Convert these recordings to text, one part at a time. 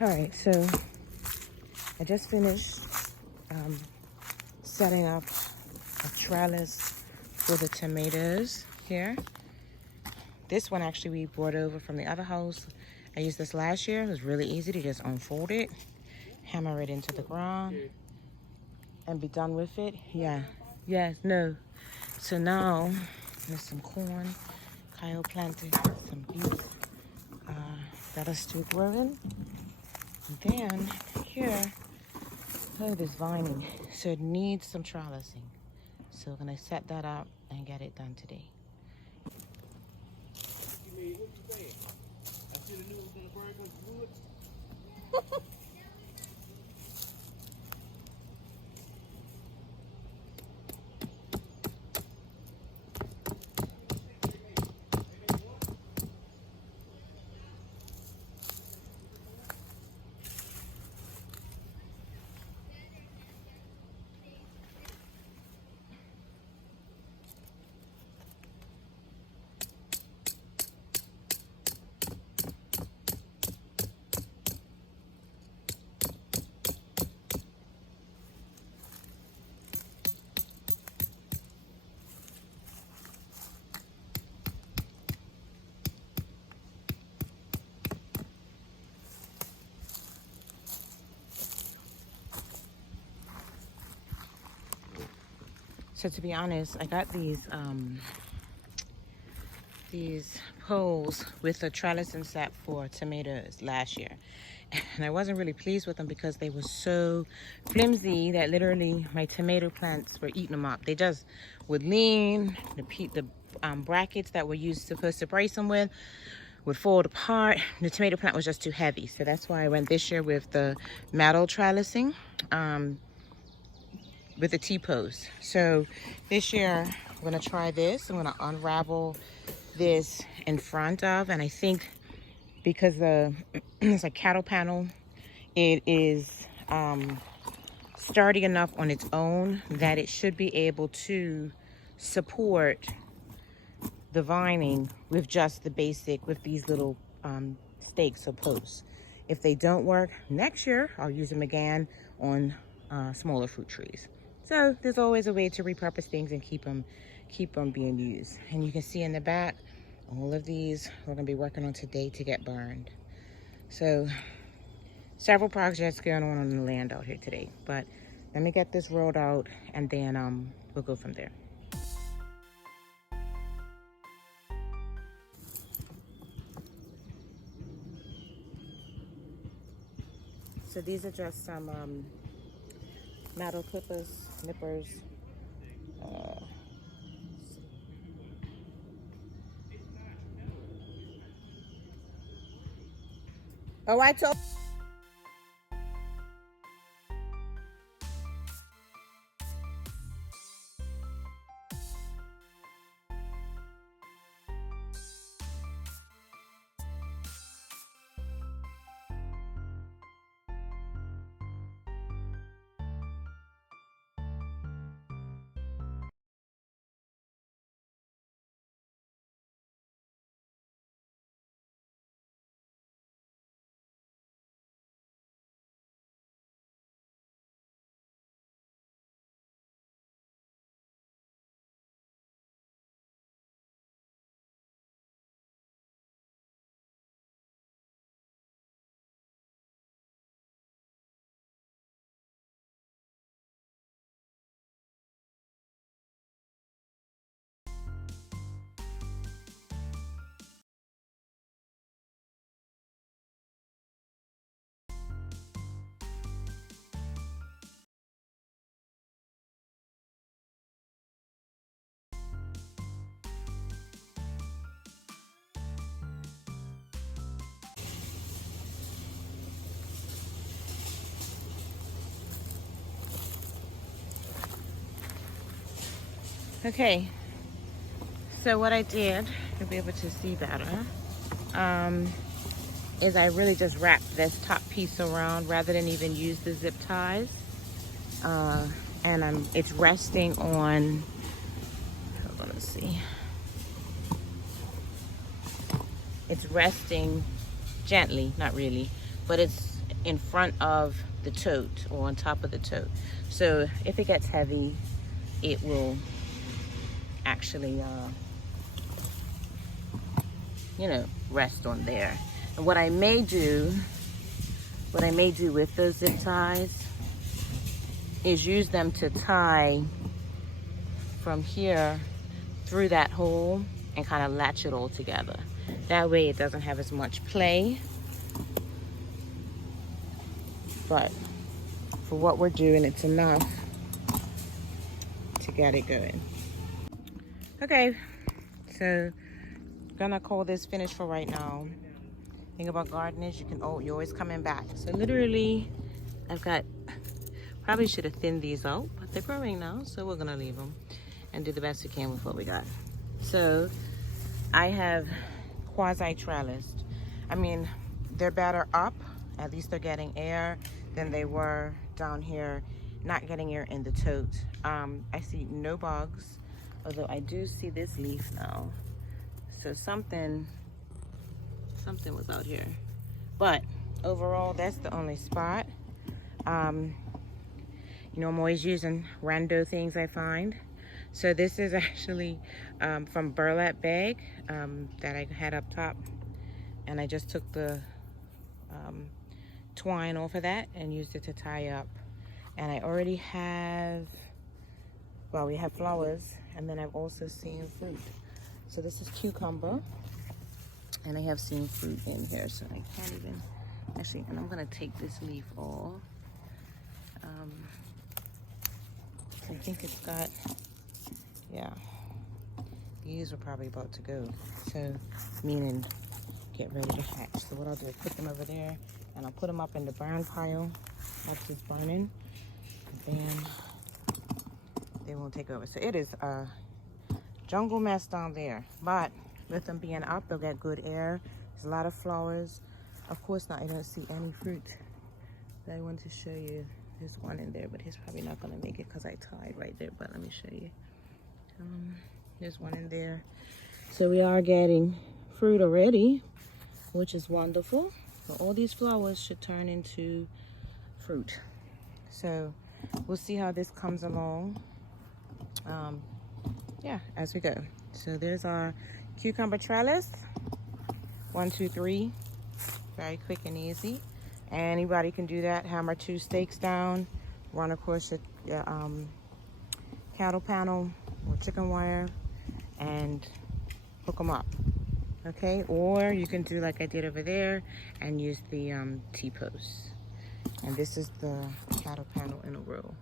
All right, so I just finished setting up a trellis for the tomatoes here. This one actually we brought over from the other house. I used this last year. It was really easy to just unfold it, hammer it into the ground, and be done with it. Yeah, yes, no. So now there's some corn. Kyle planted some beets that are still growing. And then here, oh, this vining. So it needs some trellising. So we're gonna set that up and get it done today. So to be honest, I got these poles with a trellis and set for tomatoes last year. And I wasn't really pleased with them because they were so flimsy that literally my tomato plants were eating them up. They just would lean, the brackets that were supposed to brace them with would fall apart. The tomato plant was just too heavy. So that's why I went this year with the metal trellising. With the T-post. So this year I'm gonna try this. I'm gonna unravel this in front of, and I think because it's a cattle panel, it is sturdy enough on its own that it should be able to support the vining with just the basic, with these little stakes or posts. If they don't work, next year I'll use them again on smaller fruit trees. So there's always a way to repurpose things and keep them being used. And you can see in the back, all of these we're gonna be working on today to get burned. So several projects going on the land out here today. But let me get this rolled out and then we'll go from there. So these are just some metal nippers. Oh, I told Okay, so what I did, you'll be able to see better, is I really just wrapped this top piece around rather than even use the zip ties. And it's resting on, hold on, let's see. It's resting gently, not really, but it's in front of the tote or on top of the tote. So if it gets heavy, it will actually, rest on there. And what I may do with those zip ties is use them to tie from here through that hole and kind of latch it all together. That way it doesn't have as much play. But for what we're doing, it's enough to get it going. Okay, so gonna call this finished for right now. Thing about gardening is you're always coming back. So literally, I've got, probably should have thinned these out, but they're growing now, so we're gonna leave them and do the best we can with what we got. So I have quasi-trellised. I mean, they're better up. At least they're getting air than they were down here, not getting air in the tote. I see no bugs, although I do see this leaf now. So something was out here. But overall, that's the only spot. I'm always using rando things I find. So this is actually from burlap bag that I had up top. And I just took the twine off of that and used it to tie up. And I already have, well, we have flowers, and then I've also seen fruit. So this is cucumber, and I have seen fruit in here, so I can't even, actually, and I'm gonna take this leaf off. I think it's got, yeah, these are probably about to go. So, meaning get ready to hatch. So what I'll do is put them over there, and I'll put them up in the burn pile. That's just burning. And then they won't take over. So it is a jungle mess down there. But with them being up, they'll get good air. There's a lot of flowers. Of course not, I don't see any fruit. But I want to show you. There's one in there, but he's probably not gonna make it because I tied right there. But let me show you. There's one in there. So we are getting fruit already, which is wonderful. So all these flowers should turn into fruit. So we'll see how this comes along. Yeah, as we go. So there's our cucumber trellis. 1, 2, 3. Very quick and easy. Anybody can do that. Hammer 2 stakes down, run across your cattle panel or chicken wire, and hook them up. Okay, or you can do like I did over there and use the T-posts. And this is the cattle panel in a row.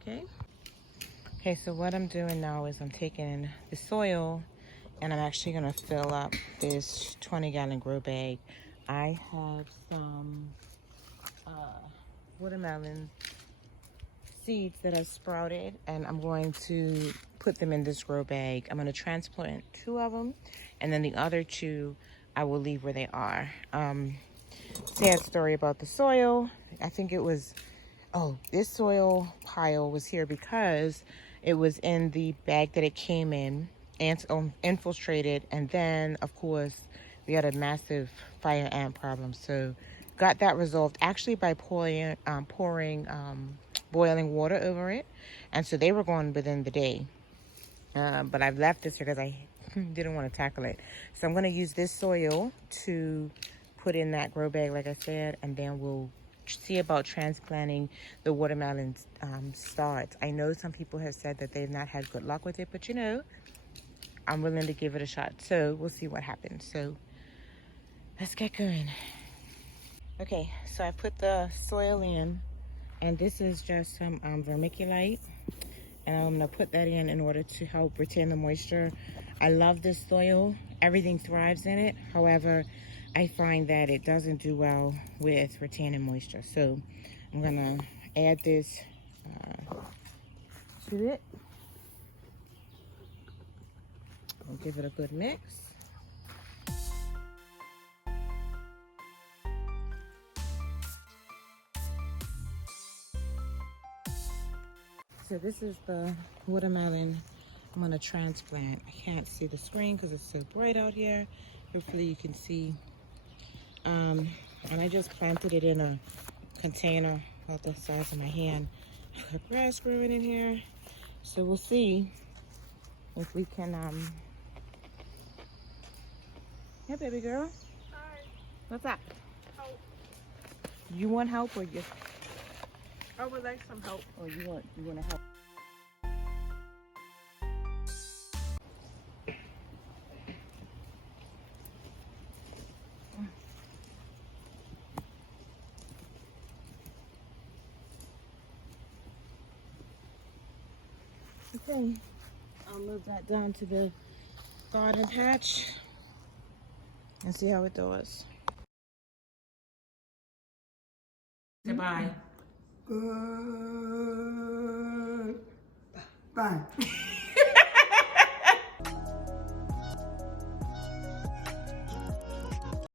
Okay. Okay, so what I'm doing now is I'm taking the soil and I'm actually gonna fill up this 20-gallon grow bag. I have some watermelon seeds that have sprouted, and I'm going to put them in this grow bag. I'm gonna transplant 2 of them, and then the other 2 I will leave where they are. Sad story about the soil. I think it was, this soil pile was here because it was in the bag that it came in, ants infiltrated, and then of course we had a massive fire ant problem. So got that resolved actually by pouring boiling water over it, and so they were gone within the day. But I've left this here because I didn't want to tackle it. So I'm going to use this soil to put in that grow bag, like I said, and then we'll see about transplanting the watermelon starts. I know some people have said that they've not had good luck with it, but I'm willing to give it a shot. So we'll see what happens. So let's get going. Okay, so I put the soil in, and this is just some vermiculite, and I'm gonna put that in order to help retain the moisture. I love this soil. Everything thrives in it. However, I find that it doesn't do well with retaining moisture. So I'm gonna add this to it. We'll give it a good mix. So this is the watermelon I'm gonna transplant. I can't see the screen because it's so bright out here. Hopefully you can see. And I just planted it in a container about the size of my hand. I got grass growing in here. So we'll see if we can, hey baby girl. Hi. What's up? Help. You want help or you? I would like some help. Or you want to help? Okay, I'll move that down to the garden patch and see how it does. Say bye. Good. Bye.